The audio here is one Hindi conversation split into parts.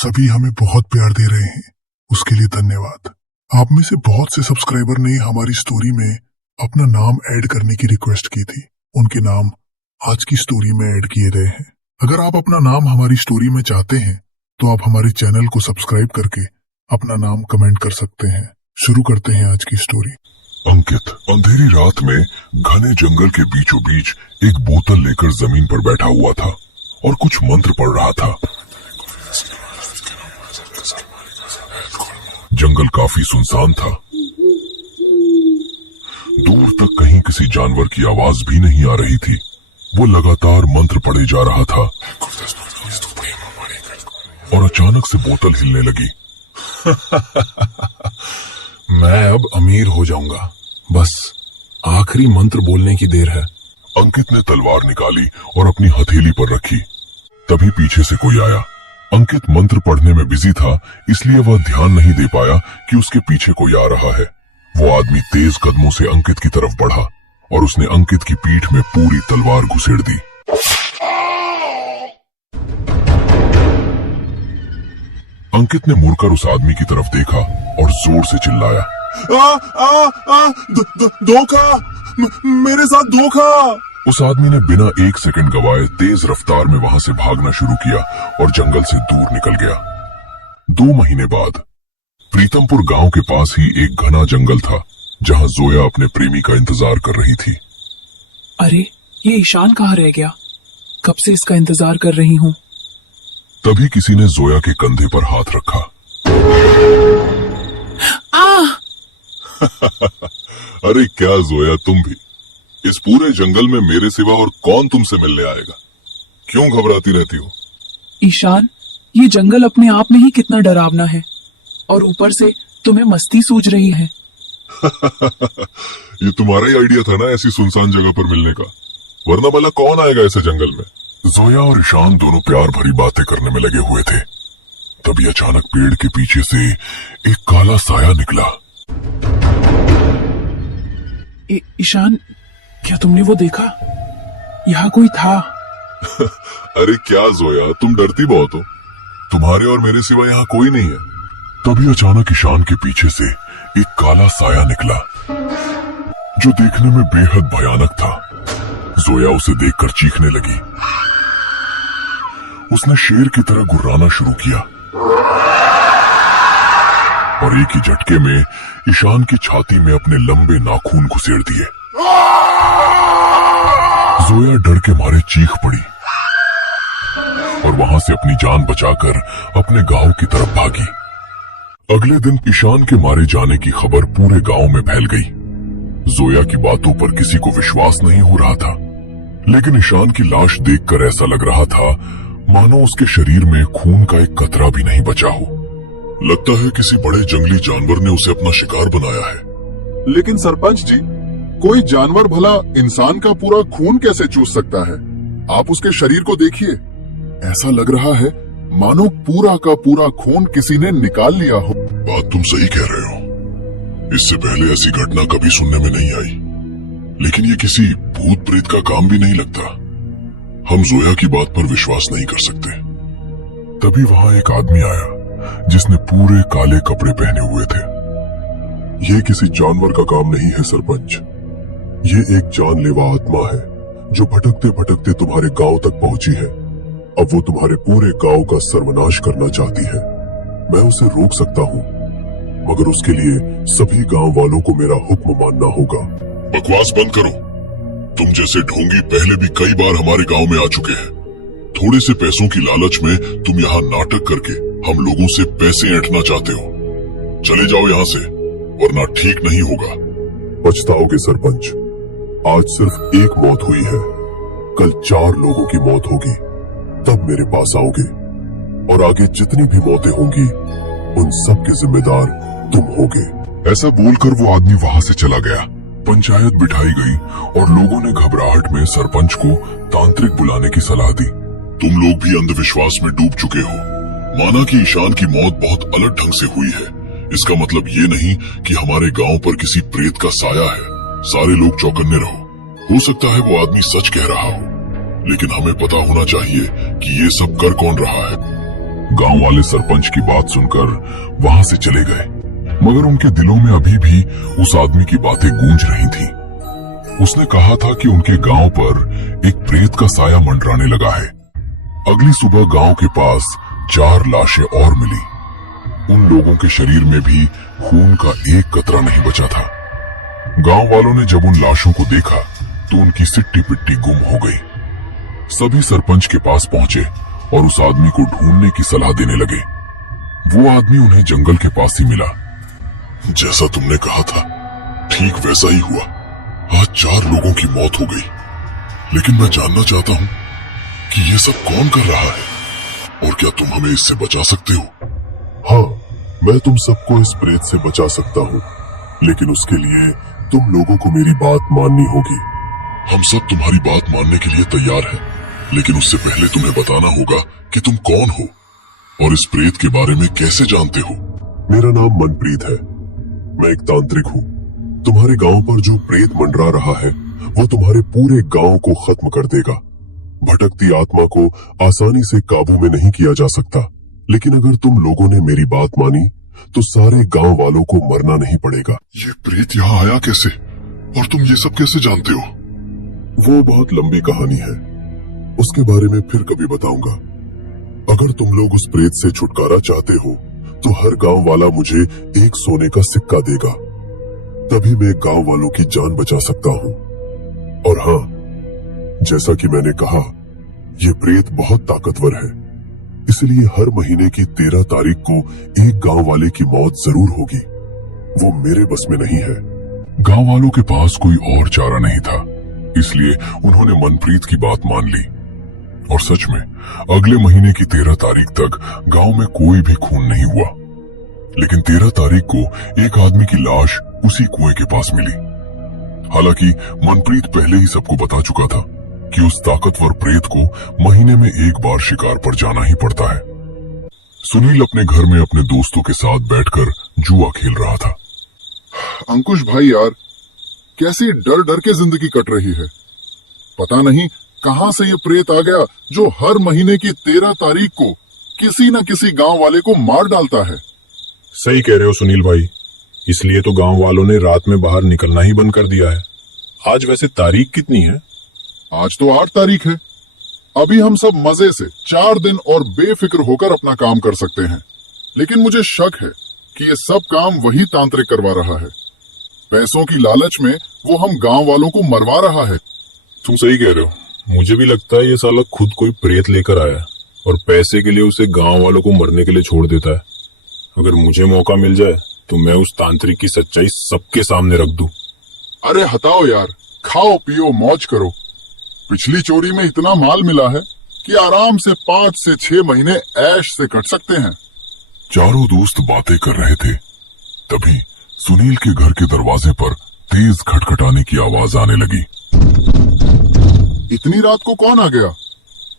सभी हमें बहुत प्यार दे रहे हैं, उसके लिए धन्यवाद। आप में से बहुत से सब्सक्राइबर ने हमारी स्टोरी में अपना नाम ऐड करने की रिक्वेस्ट की थी। उनके नाम आज की स्टोरी में ऐड किए गए हैं। अगर आप अपना नाम हमारी स्टोरी में चाहते हैं तो आप हमारे चैनल को सब्सक्राइब करके अपना नाम कमेंट कर सकते हैं। शुरू करते हैं आज की स्टोरी। अंकित अंधेरी रात में घने जंगल के बीचों बीच एक बोतल लेकर जमीन पर बैठा हुआ था और कुछ मंत्र पढ़ रहा था। जंगल काफी सुनसान था। दूर तक कहीं किसी जानवर की आवाज भी नहीं आ रही थी। वो लगातार मंत्र पढ़े जा रहा था और अचानक से बोतल हिलने लगी। मैं अब अमीर हो जाऊंगा, बस आखिरी मंत्र बोलने की देर है। अंकित ने तलवार निकाली और अपनी हथेली पर रखी। तभी पीछे से कोई आया। अंकित मंत्र पढ़ने में बिजी था, इसलिए वह ध्यान नहीं दे पाया कि उसके पीछे कोई आ रहा है। वो आदमी तेज कदमों से अंकित की तरफ बढ़ा और उसने अंकित की पीठ में पूरी तलवार घुसेड़ दी। अंकित ने मुड़कर उस आदमी की तरफ देखा और जोर से चिल्लाया, धोखा, मेरे साथ धोखा। उस आदमी ने बिना एक सेकंड गवाए तेज रफ्तार में वहां से भागना शुरू किया और जंगल से दूर निकल गया। 2 महीने बाद प्रीतमपुर गांव के पास ही एक घना जंगल था जहां जोया अपने प्रेमी का इंतजार कर रही थी। अरे, ये ईशान कहाँ रह गया? कब से इसका इंतजार कर रही हूँ। तभी किसी ने जोया के कंधे पर हाथ रखा। अरे क्या जोया, तुम भी? इस पूरे जंगल में मेरे सिवा और कौन तुमसे मिलने आएगा? क्यों घबराती रहती हो? ईशान, ये जंगल अपने आप में ही कितना डरावना है और ऊपर से तुम्हें मस्ती सूझ रही है। ये तुम्हारा ही आइडिया था ना ऐसी सुनसान जगह पर मिलने का, वरना भला कौन आएगा ऐसे जंगल में? जोया और ईशान दोनों प्यार भरी बातें करने में लगे हुए थे। तभी अचानक पेड़ के पीछे से एक काला साया निकला। ईशान, क्या तुमने वो देखा? यहाँ कोई था। अरे क्या जोया, तुम डरती बहुत हो। तुम्हारे और मेरे सिवा यहाँ कोई नहीं है। तभी अचानक ईशान के पीछे से एक काला साया निकला जो देखने में बेहद भयानक था। जोया उसे देखकर चीखने लगी। उसने शेर की तरह गुर्राना शुरू किया और एक ही झटके में ईशान की छाती में अपने लंबे नाखून घुसेड़ दिए। जोया डर के मारे चीख पड़ी और वहां से अपनी जान बचाकर अपने गांव की तरफ भागी। अगले दिन ईशान के मारे जाने की खबर पूरे गांव में फैल गई। जोया की बातों पर किसी को विश्वास नहीं हो रहा था, लेकिन ईशान की लाश देखकर ऐसा लग रहा था मानो उसके शरीर में खून का एक कतरा भी नहीं बचा हो। लगता है किसी बड़े जंगली जानवर ने उसे अपना शिकार बनाया है। लेकिन सरपंच जी, कोई जानवर भला इंसान का पूरा खून कैसे चूस सकता है? आप उसके शरीर को देखिए, ऐसा लग रहा है मानो पूरा का पूरा खून किसी ने निकाल लिया हो। बात तुम सही कह रहे हो। इससे पहले ऐसी घटना कभी सुनने में नहीं आई, लेकिन ये किसी भूत प्रेत का काम भी नहीं लगता। हम जोया की बात पर विश्वास नहीं कर सकते। तभी वहां एक आदमी आया जिसने पूरे काले कपड़े पहने हुए थे। ये किसी जानवर का काम नहीं है सरपंच, ये एक जानलेवा आत्मा है जो भटकते भटकते तुम्हारे गांव तक पहुंची है। अब वो तुम्हारे पूरे गांव का सर्वनाश करना चाहती है। मैं उसे रोक सकता हूँ, मगर उसके लिए सभी गांव वालों को मेरा हुक्म मानना होगा। बकवास बंद करो। तुम जैसे ढोंगी पहले भी कई बार हमारे गांव में आ चुके हैं। थोड़े से पैसों की लालच में तुम यहाँ नाटक करके हम लोगों से पैसे ऐंठना चाहते हो। चले जाओ यहाँ से, वरना ठीक नहीं होगा। पछताओगे सरपंच। आज सिर्फ एक मौत हुई है, कल 4 लोगों की मौत होगी, तब मेरे पास आओगे और आगे जितनी भी मौतें होंगी उन सब के जिम्मेदार तुम होगे। ऐसा बोलकर वो आदमी वहां से चला गया। पंचायत बिठाई गई और लोगों ने घबराहट में सरपंच को तांत्रिक बुलाने की सलाह दी। तुम लोग भी अंधविश्वास में डूब चुके हो। माना कि ईशान की मौत बहुत अलग ढंग से हुई है, इसका मतलब ये नहीं कि हमारे गांव पर किसी प्रेत का साया है। सारे लोग चौकन्ने रहो। हो सकता है वो आदमी सच कह रहा हो, लेकिन हमें पता होना चाहिए कि ये सब कर कौन रहा है। गांव वाले सरपंच की बात सुनकर वहां से चले गए, मगर उनके दिलों में अभी भी उस आदमी की बातें गूंज रही थीं। उसने कहा था कि उनके गांव पर एक प्रेत का साया मंडराने लगा है। अगली सुबह गांव के पास 4 लाशें और मिली। उन लोगों के शरीर में भी खून का एक कतरा नहीं बचा था। गांव वालों ने जब उन लाशों को देखा तो उनकी सिट्टी पिट्टी गुम हो गई। सभी सरपंच के पास पहुंचे और उस आदमी को ढूंढने की सलाह देने लगे। वो आदमी उन्हें जंगल के पास ही मिला। जैसा तुमने कहा था ठीक वैसा ही हुआ। आज 4 लोगों की मौत हो गई, लेकिन मैं जानना चाहता हूं कि ये सब कौन कर रहा है और क्या तुम हमें इससे बचा सकते हो? हाँ, मैं तुम सबको इस प्रेत से बचा सकता हूँ, लेकिन उसके लिए तुम लोगों को मेरी बात माननी होगी। हम सब तुम्हारी बात मानने के लिए तैयार हैं, लेकिन उससे पहले तुम्हें बताना होगा कि तुम कौन हो और इस प्रेत के बारे में कैसे जानते हो। मेरा नाम मनप्रीत है, मैं एक तांत्रिक हूँ। तुम्हारे गांव पर जो प्रेत मंडरा रहा है वो तुम्हारे पूरे गांव को खत्म कर देगा। भटकती आत्मा को आसानी से काबू में नहीं किया जा सकता, लेकिन अगर तुम लोगों ने मेरी बात मानी तो सारे गांव वालों को मरना नहीं पड़ेगा। ये प्रेत यहाँ आया कैसे और तुम ये सब कैसे जानते हो? वो बहुत लंबी कहानी है, उसके बारे में फिर कभी बताऊंगा। अगर तुम लोग उस प्रेत से छुटकारा चाहते हो तो हर गांव वाला मुझे एक सोने का सिक्का देगा, तभी मैं गांव वालों की जान बचा सकता हूँ। और हाँ, जैसा कि मैंने कहा, ये प्रेत बहुत ताकतवर है, इसलिए हर महीने की 13 तारीख को एक गांव वाले की मौत जरूर होगी। वो मेरे बस में नहीं है। गांव वालों के पास कोई और चारा नहीं था, इसलिए उन्होंने मनप्रीत की बात मान ली। और सच में अगले महीने की 13 तारीख तक गांव में कोई भी खून नहीं हुआ। लेकिन 13 तारीख को एक आदमी की लाश उसी कुएं के पास मिली। हालांकि मनप्रीत पहले ही सबको बता चुका था कि उस ताकतवर प्रेत को महीने में एक बार शिकार पर जाना ही पड़ता है। सुनील अपने घर में अपने दोस्तों के साथ बैठकर जुआ खेल रहा था। अंकुश भाई यार, कैसी डर डर के जिंदगी कट रही है। पता नहीं कहां से ये प्रेत आ गया जो हर महीने की 13 तारीख को किसी न किसी गांव वाले को मार डालता है। सही कह रहे हो सुनील भाई, इसलिए तो गांव वालों ने रात में बाहर निकलना ही बंद कर दिया है। आज वैसे तारीख कितनी है? आज तो 8 तारीख है। अभी हम सब मजे से 4 दिन और बेफिक्र होकर अपना काम कर सकते हैं, लेकिन मुझे शक है कि ये सब काम वही तांत्रिक करवा रहा है। पैसों की लालच में वो हम गांव वालों को मरवा रहा है। तुम सही कह रहे हो, मुझे भी लगता है ये साला खुद कोई प्रेत लेकर आया और पैसे के लिए उसे गांव वालों को मरने के लिए छोड़ देता है। अगर मुझे मौका मिल जाए तो मैं उस तांत्रिक की सच्चाई सबके सामने रख दूं। अरे हटाओ यार, खाओ पियो मौज करो। पिछली चोरी में इतना माल मिला है कि आराम से 5 से 6 महीने ऐश से कट सकते हैं। चारों दोस्त बातें कर रहे थे, तभी सुनील के घर के दरवाजे पर तेज खटखटाने की आवाज आने लगी। इतनी रात को कौन आ गया?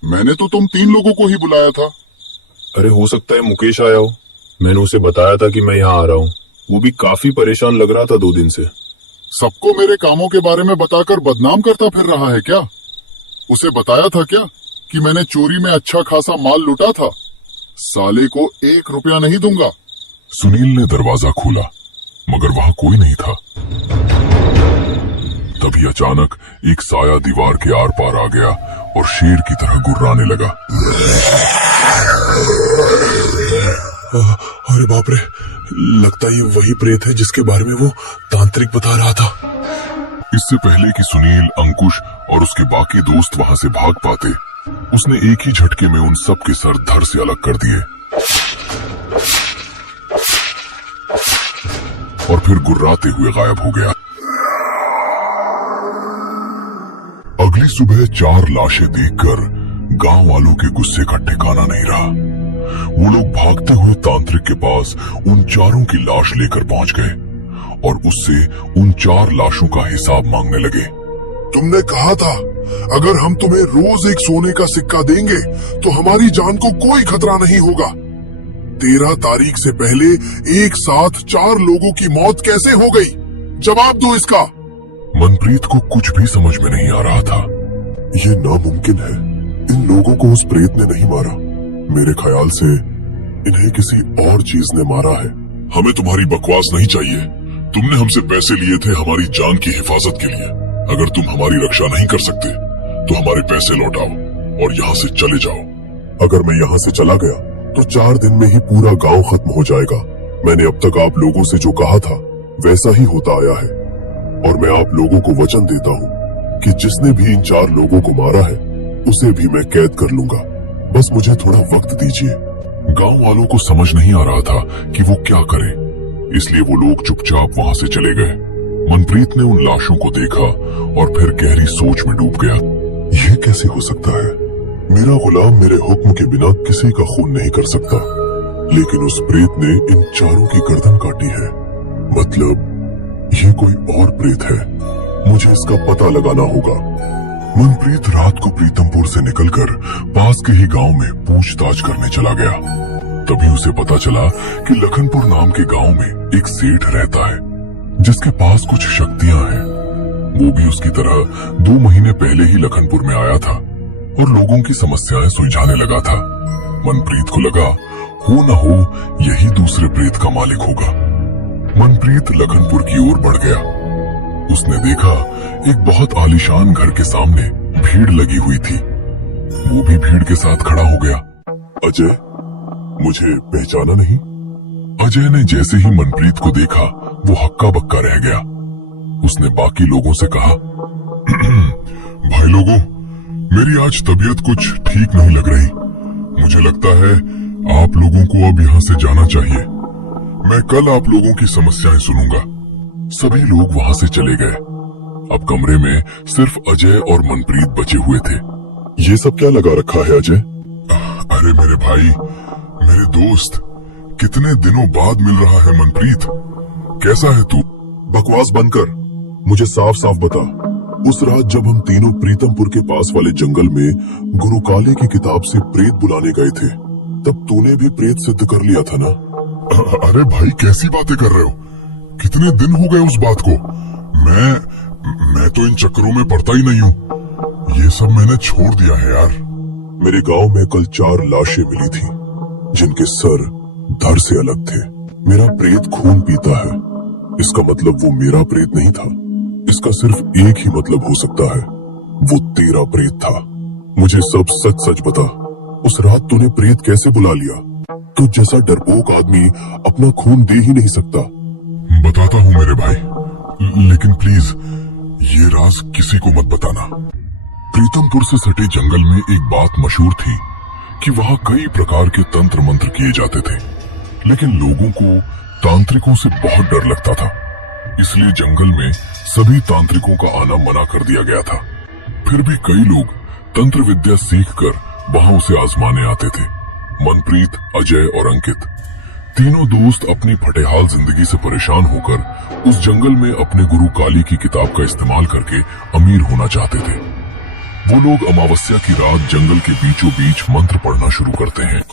मैंने तो तुम 3 लोगों को ही बुलाया था। अरे हो सकता है मुकेश आया हो, मैंने उसे बताया था कि मैं यहाँ आ रहा हूँ। वो भी काफी परेशान लग रहा था 2 दिन से। सबको मेरे कामों के बारे में बताकर बदनाम करता फिर रहा है क्या? उसे बताया था क्या कि मैंने चोरी में अच्छा खासा माल लूटा था? साले को 1 रुपया नहीं दूंगा। सुनील ने दरवाजा खोला, मगर वहां कोई नहीं था। तभी अचानक एक साया दीवार के आर पार आ गया और शेर की तरह गुर्राने लगा। अरे बाप रे, लगता है ये वही प्रेत है जिसके बारे में वो तांत्रिक बता रहा था। इससे पहले कि सुनील, अंकुश और उसके बाकी दोस्त वहां से भाग पाते, उसने एक ही झटके में उन सब के सर धड़ से अलग कर दिए और फिर गुर्राते हुए गायब हो गया। अगली सुबह 4 लाशें देखकर गांव वालों के गुस्से का ठिकाना नहीं रहा। वो लोग भागते हुए तांत्रिक के पास उन चारों की लाश लेकर पहुंच गए और उससे उन 4 लाशों का हिसाब मांगने लगे। तुमने कहा था अगर हम तुम्हें रोज एक सोने का सिक्का देंगे तो हमारी जान को कोई खतरा नहीं होगा। 13 तारीख से पहले एक साथ 4 लोगों की मौत कैसे हो गई? जवाब दो इसका। मनप्रीत को कुछ भी समझ में नहीं आ रहा था। ये नामुमकिन है, इन लोगों को उस प्रेत ने नहीं मारा। मेरे ख्याल से इन्हें किसी और चीज ने मारा है। हमें तुम्हारी बकवास नहीं चाहिए। तुमने हमसे पैसे लिए थे हमारी जान की हिफाजत के लिए। अगर तुम हमारी रक्षा नहीं कर सकते तो हमारे पैसे लौटाओ और यहाँ से चले जाओ। अगर मैं यहाँ से चला गया तो 4 दिन में ही पूरा गांव खत्म हो जाएगा। मैंने अब तक आप लोगों से जो कहा था वैसा ही होता आया है, और मैं आप लोगों को वचन देता हूँ कि जिसने भी इन 4 लोगों को मारा है उसे भी मैं कैद कर लूंगा। बस मुझे थोड़ा वक्त दीजिए। गांव वालों को समझ नहीं आ रहा था कि वो क्या करें, इसलिए वो लोग चुपचाप वहां से चले गए। मनप्रीत ने उन लाशों को देखा और फिर गहरी सोच में डूब गया। यह कैसे हो सकता है? मेरा गुलाम मेरे हुक्म के बिना किसी का खून नहीं कर सकता, लेकिन उस प्रेत ने इन 4 की गर्दन काटी है। मतलब ये कोई और प्रेत है। मुझे इसका पता लगाना होगा। मनप्रीत रात को प्रीतमपुर से निकलकर पास के ही गांव में पूछताछ करने चला गया। तभी उसे पता चला कि लखनपुर नाम के गांव में एक सेठ रहता है जिसके पास कुछ शक्तियां हैं। वो भी उसकी तरह 2 महीने पहले ही लखनपुर में आया था और लोगों की समस्याएं सुलझाने लगा था। मनप्रीत को लगा हो न हो यही दूसरे प्रेत का मालिक होगा। मनप्रीत लखनपुर की ओर बढ़ गया। उसने देखा एक बहुत आलीशान घर के सामने भीड़ लगी हुई थी। वो भी भीड़ के साथ खड़ा हो गया। अजय, मुझे पहचाना नहीं? अजय ने जैसे ही मनप्रीत को देखा वो हक्का बक्का रह गया। उसने बाकी लोगों से कहा, भाई लोगों, मेरी आज तबीयत कुछ ठीक नहीं लग रही। मुझे लगता है आप लोगों को अब यहाँ से जाना चाहिए। मैं कल आप लोगों की समस्याएं सुनूंगा। सभी लोग वहां से चले गए। अब कमरे में सिर्फ अजय और मनप्रीत बचे हुए थे। ये सब क्या लगा रखा है अजय? अरे मेरे भाई, मेरे दोस्त, कितने दिनों बाद मिल रहा है मनप्रीत। कैसा है तू? बकवास बंद कर, मुझे साफ साफ बता। उस रात जब हम तीनों प्रीतमपुर के पास वाले जंगल में गुरु काले की किताब से प्रेत बुलाने गए थे, तब तूने भी प्रेत सिद्ध कर लिया था ना? अरे भाई, कैसी बातें कर रहे हो? कितने दिन हो गए उस बात को। मैं तो इन चक्करों में पड़ता ही नहीं हूँ। ये सब मैंने छोड़ दिया है यार। मेरे गांव में कल 4 लाशें मिली थी जिनके सर धड़ से अलग थे। मेरा प्रेत खून पीता है, इसका मतलब वो मेरा प्रेत नहीं था। इसका सिर्फ एक ही मतलब हो सकता है, वो तेरा प्रेत था। मुझे सब सच सच बता। उस रात तूने प्रेत कैसे बुला लिया? तू जैसा डरपोक आदमी अपना खून दे ही नहीं सकता। बताता हूँ मेरे भाई, लेकिन प्लीज ये राज किसी को मत बताना। प्रीतमपुर से सटे जंगल में एक बात मशहूर थी कि वहाँ कई प्रकार के तंत्र मंत्र किए जाते थे, लेकिन लोगों को तांत्रिकों से बहुत डर लगता था। इसलिए जंगल में सभी तांत्रिकों का आना मना कर दिया गया था। फिर भी कई लोग तंत्र विद्या सीखकर वहां उसे आजमाने आते थे। मनप्रीत, अजय और अंकित तीनों दोस्त अपनी फटेहाल जिंदगी से परेशान होकर उस जंगल में अपने गुरु काली की किताब का इस्तेमाल करके अमीर होना चाहते थे। वो लोग अमावस्या की रात जंगल के बीचों बीच मंत्र पढ़ना शुरू करते हैं।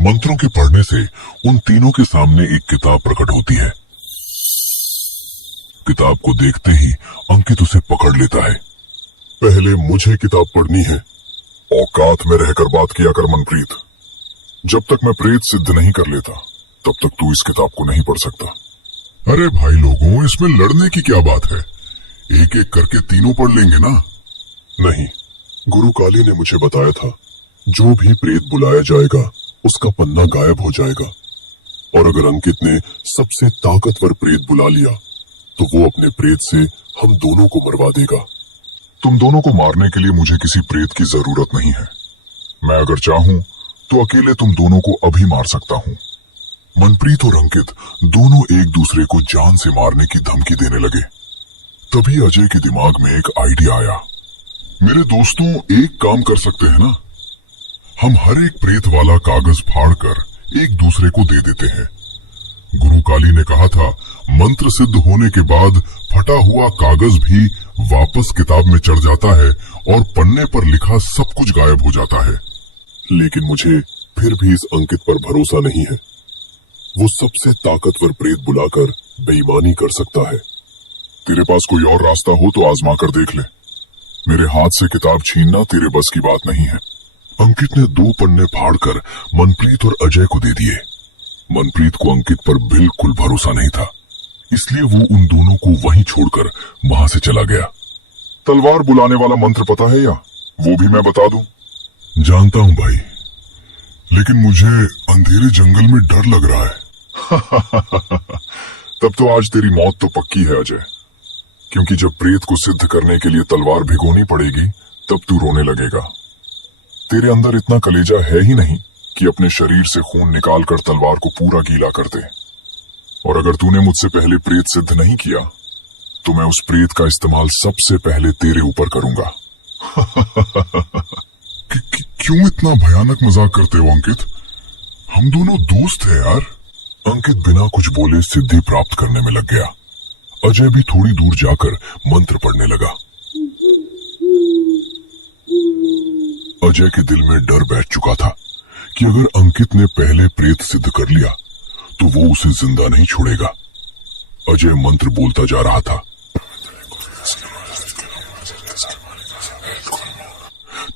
मंत्रों के पढ़ने से उन तीनों के सामने एक किताब प्रकट होती है। किताब को देखते ही अंकित उसे पकड़ लेता है। पहले मुझे किताब पढ़नी है। औकात में रहकर बात किया कर मनप्रीत। जब तक मैं प्रेत सिद्ध नहीं कर लेता तब तक तू इस किताब को नहीं पढ़ सकता। अरे भाई लोगों, इसमें लड़ने की क्या बात है? एक एक करके तीनों पढ़ लेंगे ना? नहीं, गुरु काली ने मुझे बताया था जो भी प्रेत बुलाया जाएगा उसका पन्ना गायब हो जाएगा, और अगर अंकित ने सबसे ताकतवर प्रेत बुला लिया तो वो अपने प्रेत से हम दोनों को मरवा देगा। तुम दोनों को मारने के लिए मुझे किसी प्रेत की जरूरत नहीं है। मैं अगर चाहूं तो अकेले तुम दोनों को अभी मार सकता हूं। मनप्रीत और अंकित दोनों एक दूसरे को जान से मारने की धमकी देने लगे। तभी अजय के दिमाग में एक आइडिया आया। मेरे दोस्तों, एक काम कर सकते हैं ना? हम हर एक प्रेत वाला कागज फाड़कर एक दूसरे को दे देते हैं। गुरु काली ने कहा था मंत्र सिद्ध होने के बाद फटा हुआ कागज भी वापस किताब में चढ़ जाता है और पन्ने पर लिखा सब कुछ गायब हो जाता है। लेकिन मुझे फिर भी इस अंकित पर भरोसा नहीं है। वो सबसे ताकतवर प्रेत बुलाकर बेईमानी कर सकता है। तेरे पास कोई और रास्ता हो तो आजमा कर देख ले। मेरे हाथ से किताब छीनना तेरे बस की बात नहीं है। अंकित ने 2 पन्ने फाड़कर मनप्रीत और अजय को दे दिए। मनप्रीत को अंकित पर बिल्कुल भरोसा नहीं था, इसलिए वो उन दोनों को वहीं छोड़कर वहां से चला गया। तलवार बुलाने वाला मंत्र पता है या वो भी मैं बता दूं? जानता हूं भाई, लेकिन मुझे अंधेरे जंगल में डर लग रहा है। तब तो आज तेरी मौत तो पक्की है अजय, क्योंकि जब प्रेत को सिद्ध करने के लिए तलवार भिगोनी पड़ेगी तब तू रोने लगेगा। तेरे अंदर इतना कलेजा है ही नहीं कि अपने शरीर से खून निकालकर तलवार को पूरा गीला कर दे। और अगर तूने मुझसे पहले प्रेत सिद्ध नहीं किया तो मैं उस प्रेत का इस्तेमाल सबसे पहले तेरे ऊपर करूंगा। क्यों इतना भयानक मजाक करते हो अंकित? हम दोनों दोस्त हैं यार। अंकित बिना कुछ बोले सिद्धि प्राप्त करने में लग गया। अजय भी थोड़ी दूर जाकर मंत्र पढ़ने लगा। अजय के दिल में डर बैठ चुका था कि अगर अंकित ने पहले प्रेत सिद्ध कर लिया तो वो उसे जिंदा नहीं छोड़ेगा। अजय मंत्र बोलता जा रहा था।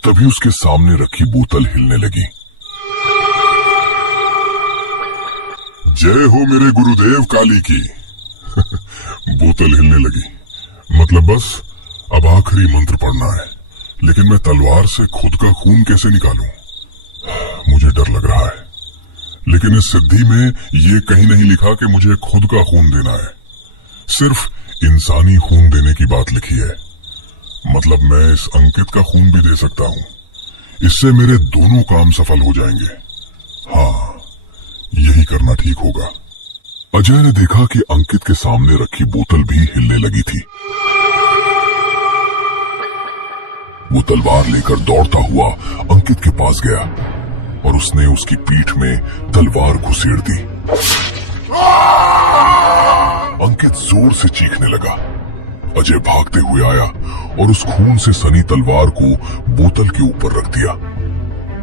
तभी उसके सामने रखी बोतल हिलने लगी। जय हो मेरे गुरुदेव काली की। बोतल हिलने लगी, मतलब बस अब आखिरी मंत्र पढ़ना है, लेकिन मैं तलवार से खुद का खून कैसे निकालूं? मुझे डर लग रहा है, लेकिन इस सिद्धि में ये कहीं नहीं लिखा कि मुझे खुद का खून देना है। सिर्फ इंसानी खून देने की बात लिखी है। मतलब मैं इस अंकित का खून भी दे सकता हूं। इससे मेरे दोनों काम सफल हो जाएंगे। हाँ, यही करना ठीक होगा। अजय ने देखा कि अंकित के सामने रखी बोतल भी हिलने लगी थी। वो तलवार लेकर दौड़ता हुआ अंकित के पास गया और उसने उसकी पीठ में तलवार घुसेड़ दी। अंकित जोर से चीखने लगा। अजय भागते हुए आया और उस खून से सनी तलवार को बोतल के ऊपर रख दिया।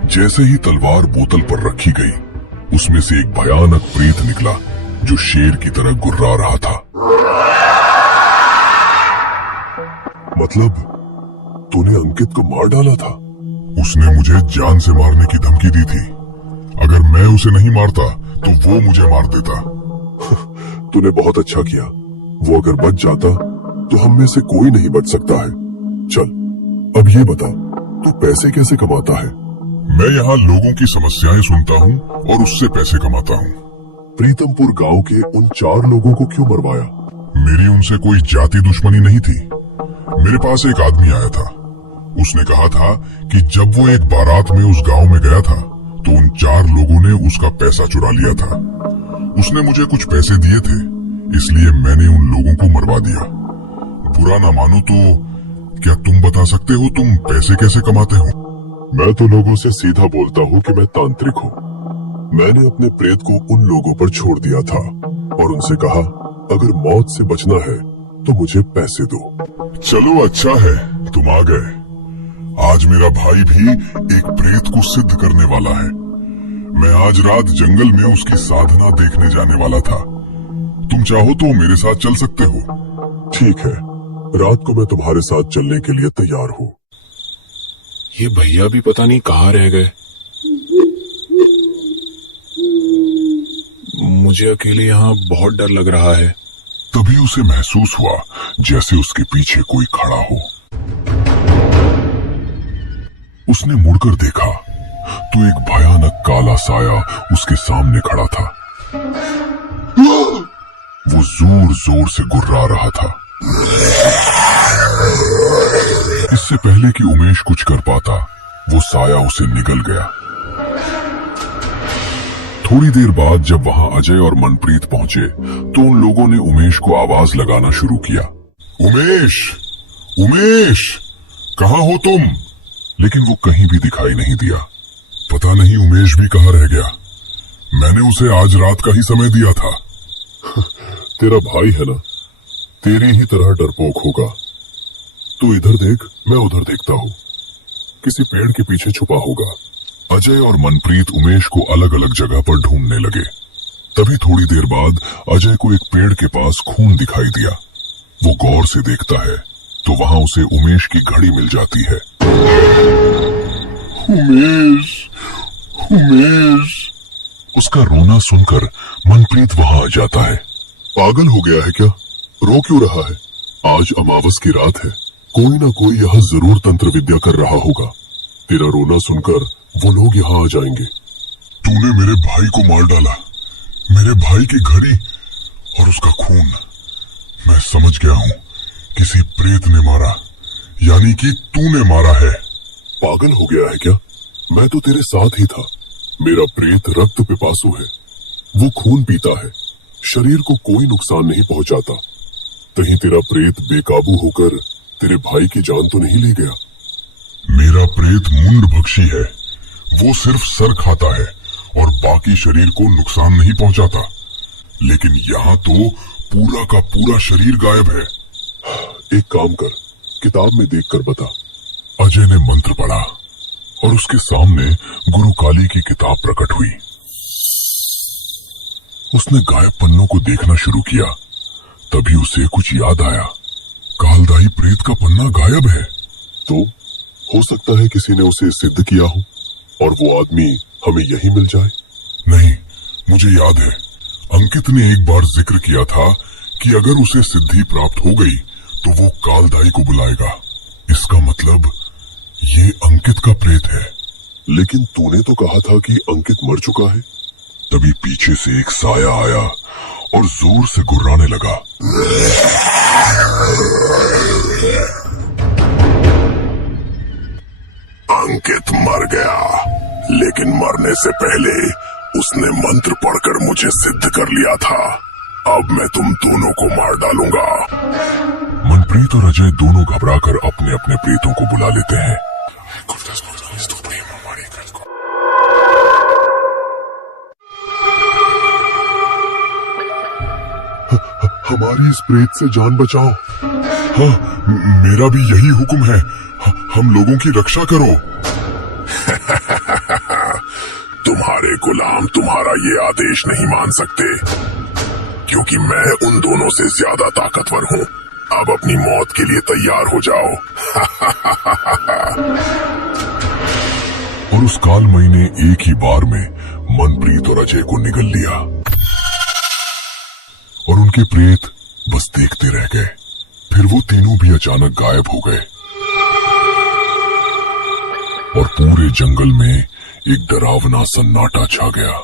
जैसे ही तलवार बोतल पर रखी गई, उसमें से एक भयानक प्रेत निकला जो शेर की तरह गुर्रा रहा था। मतलब तूने अंकित को मार डाला था? उसने मुझे जान से मारने की धमकी दी थी। अगर मैं उसे नहीं मारता तो वो मुझे मार देता। तूने बहुत अच्छा किया। वो अगर बच जाता तो हम में से कोई नहीं बच सकता है। चल, अब ये बता, तू पैसे कैसे कमाता है? मैं यहाँ लोगों की समस्याएं सुनता हूँ और उससे पैसे कमाता हूँ। प्रीतमपुर गांव के उन 4 लोगों को क्यों मरवाया? मेरी उनसे कोई जाति दुश्मनी नहीं थी। मेरे पास एक आदमी आया था। उसने कहा था कि जब वो एक बारात में उस गांव में गया था तो उन 4 लोगों ने उसका पैसा चुरा लिया था। उसने मुझे कुछ पैसे दिए थे, इसलिए मैंने उन लोगों को मरवा दिया। बुरा ना मानो तो क्या तुम बता सकते हो तुम पैसे कैसे कमाते हो? मैं तो लोगों से सीधा बोलता हूँ कि मैं तांत्रिक हूँ। मैंने अपने प्रेत को उन लोगों पर छोड़ दिया था और उनसे कहा, अगर मौत से बचना है तो मुझे पैसे दो। चलो अच्छा है तुम आ गए। आज मेरा भाई भी एक प्रेत को सिद्ध करने वाला है। मैं आज रात जंगल में उसकी साधना देखने जाने वाला था। तुम चाहो तो मेरे साथ चल सकते हो। ठीक है, रात को मैं तुम्हारे साथ चलने के लिए तैयार हूँ। ये भैया भी पता नहीं कहाँ रह गए। मुझे अकेले यहाँ बहुत डर लग रहा है। तभी उसे महसूस हुआ जैसे उसके पीछे कोई खड़ा हो। उसने मुड़कर देखा तो एक भयानक काला साया उसके सामने खड़ा था। वो जोर जोर से गुर्रा रहा था। इससे पहले कि उमेश कुछ कर पाता, वो साया उसे निगल गया। थोड़ी देर बाद जब वहां अजय और मनप्रीत पहुंचे तो उन लोगों ने उमेश को आवाज लगाना शुरू किया। उमेश, उमेश, कहाँ हो तुम? लेकिन वो कहीं भी दिखाई नहीं दिया। पता नहीं उमेश भी कहाँ रह गया। मैंने उसे आज रात का ही समय दिया था। तेरा भाई है ना, तेरी ही तरह डरपोक होगा। तू इधर देख, मैं उधर देखता हूँ। किसी पेड़ के पीछे छुपा होगा। अजय और मनप्रीत उमेश को अलग अलग जगह पर ढूंढने लगे। तभी थोड़ी देर बाद अजय को एक पेड़ के पास खून दिखाई दिया। वो गौर से देखता है तो वहां उसे उमेश की घड़ी मिल जाती है। उमेश उसका रोना सुनकर मनप्रीत वहां आ जाता है। पागल हो गया है क्या? रो क्यों रहा है? आज अमावस की रात है, कोई ना कोई यहाँ जरूर तंत्र विद्या कर रहा होगा। तेरा रोना सुनकर वो लोग यहाँ आ जाएंगे। तूने मेरे भाई को मार डाला, मेरे भाई की घड़ी और उसका खून। मैं समझ गया हूँ, किसी प्रेत ने मारा, यानी कि तूने मारा है। पागल हो गया है क्या? मैं तो तेरे साथ ही था। मेरा प्रेत रक्त पिपासु है, वो खून पीता है, शरीर को कोई नुकसान नहीं पहुंचाता। कहीं तेरा प्रेत बेकाबू होकर तेरे भाई की जान तो नहीं ले गया? मेरा प्रेत मुंड भक्षी है, वो सिर्फ सर खाता है और बाकी शरीर को नुकसान नहीं पहुंचाता। लेकिन यहाँ तो पूरा का पूरा शरीर गायब है। एक काम कर, किताब में देखकर बता। अजय ने मंत्र पढ़ा और उसके सामने गुरु काली की किताब प्रकट हुई। उसने गायब पन्नों को देखना शुरू किया। तभी उसे कुछ याद आया। कालदाही प्रेत का पन्ना गायब है। तो हो सकता है किसी ने उसे सिद्ध किया हो और वो आदमी हमें यही मिल जाए। नहीं, मुझे याद है, अंकित ने एक बार जिक्र किया था कि अगर उसे सिद्धि प्राप्त हो गई तो वो कालदाही को बुलाएगा। इसका मतलब ये अंकित का प्रेत है। लेकिन तूने तो कहा था कि अंकित मर चुका है। तभी पीछे से एक साया आया और जोर से गुर्राने लगा। अंकित मर गया, लेकिन मरने से पहले उसने मंत्र पढ़कर मुझे सिद्ध कर लिया था। अब मैं तुम दोनों को मार डालूंगा। मनप्रीत और अजय दोनों घबराकर अपने अपने प्रेतों को बुला लेते हैं। हमारी इस प्रेत से जान बचाओ। हाँ, मेरा भी यही हुक्म है। हम लोगों की रक्षा करो। तुम्हारे गुलाम तुम्हारा ये आदेश नहीं मान सकते, क्योंकि मैं उन दोनों से ज्यादा ताकतवर हूँ। अब अपनी मौत के लिए तैयार हो जाओ। और उस कालमयी ने एक ही बार में मनप्रीत और अजय को निगल लिया और उनके प्रेत बस देखते रह गए। फिर वो तीनों भी अचानक गायब हो गए और पूरे जंगल में एक डरावना सन्नाटा छा गया।